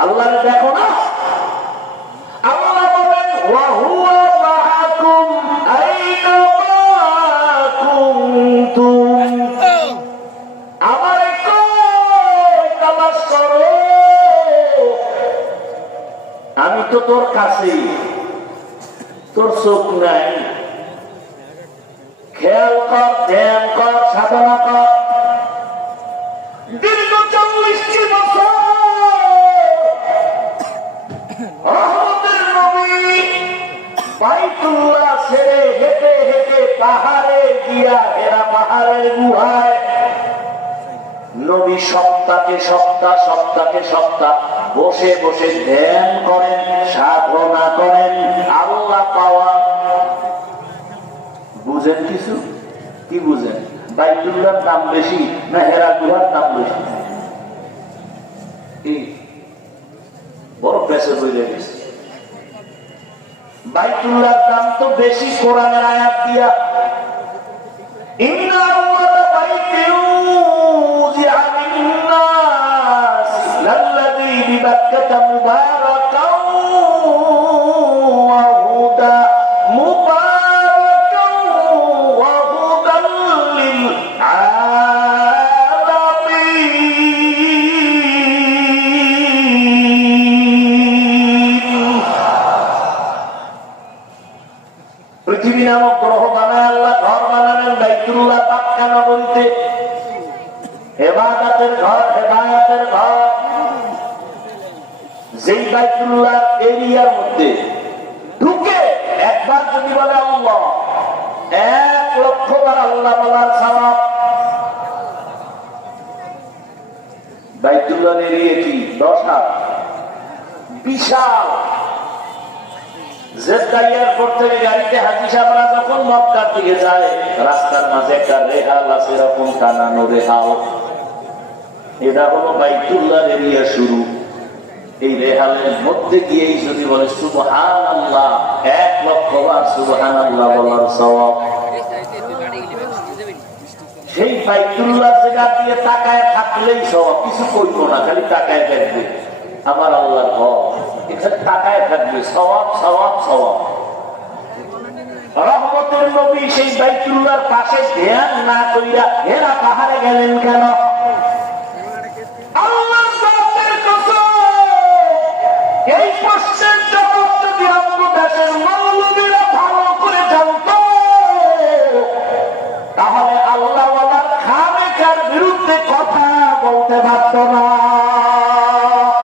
আল্লাহরে দেখো না? আল্লাহ বলেন ওয়া হুয়া মাআকুম আইনা মা কুনতুম। আমারে কই তালাশ করো, আমি তো তোর কাছে। তোর চোখ নাই? খেয়াল কর, ধ্যান কর, সাধনা কর। দীর্ঘ 40 বছর রহমতের নবী বাইতুল্লাহ ছেড়ে হেঁটে হেঁটে পাহাড়ে গিয়া হেরা পাহাড়ের গুহায় নবী সপ্তাহে সপ্তাহ বসে বসে ধ্যান করেন, সাধনা করেন আল্লাহ পাওয়া। বুঝেন কিছু? কি বুঝেন? বাইতুল্লাহর দাম বেশি না হেরা গুহার দাম বেশি? বড় পেশে হয়ে গেছে। বাইতুল্লাহর দাম তো বেশি কোরআনের আয়াত দিয়া, ইন্না আউওয়ালা বাইতিন উযিআ লিন-নাস লাল্লাযী বিবাক্কাতা মুবারাকাও ওয়া হুদা মুবারাকাও ওয়া হুদাল লিল আলামিন। পৃথিবী নামক গ্রহ বানায় আল্লাহ ঘর বানালেন বাইতুল্লাহ পাক্কা নগরীতে, ইবাদতের ঘর, হেদায়েতের ঘর। যেই বাইতুল্লাহ এরিয়ার মধ্যে ঢুকে একবার যদি বলে আল্লাহ, 1,00,000 বার আল্লাহ বলার সওয়াব। বাইতুল্লাহ এরিয়া কি 10 হাত বিশাল। এয়ারপোর্ট থেকে গাড়িতে হাজি সাহেবরা যখন মক্কার দিকে যায়, রাস্তার মাঝে একটা রেহাল আছে, এরকম টানানো রেহাল। এটা হলো বাইতুল্লাহ এরিয়া শুরু। এই রেহালের মধ্যে গিয়েই যদি বলে সুবহানাল্লাহ, 1,00,000 বার সুবহানাল্লাহ বলার সওয়াব। সেই বাইতুল্লাহ জায়গা দিয়ে তাকায় থাকলেই সওয়াব, কিছু করব না, খালি তাকায় থাকবে। আমার আল্লাহর ঘর, এখানে তাকায় থাকবে, সওয়াব সওয়াব সওয়াব। রহমতের নবী সেই বাইতুল্লাহর পাশে ধ্যান না কইরা হেরা পাহাড়ে গেলেন কেন? আল্লাহর জাতের কসম, এই প্রশ্নের জবাব যদি আমাদের দেশের মৌলবীরা ভালো করে জানতো, তাহলে আল্লাহওয়ালার খামেকার বিরুদ্ধে কথা বলতে পারত না।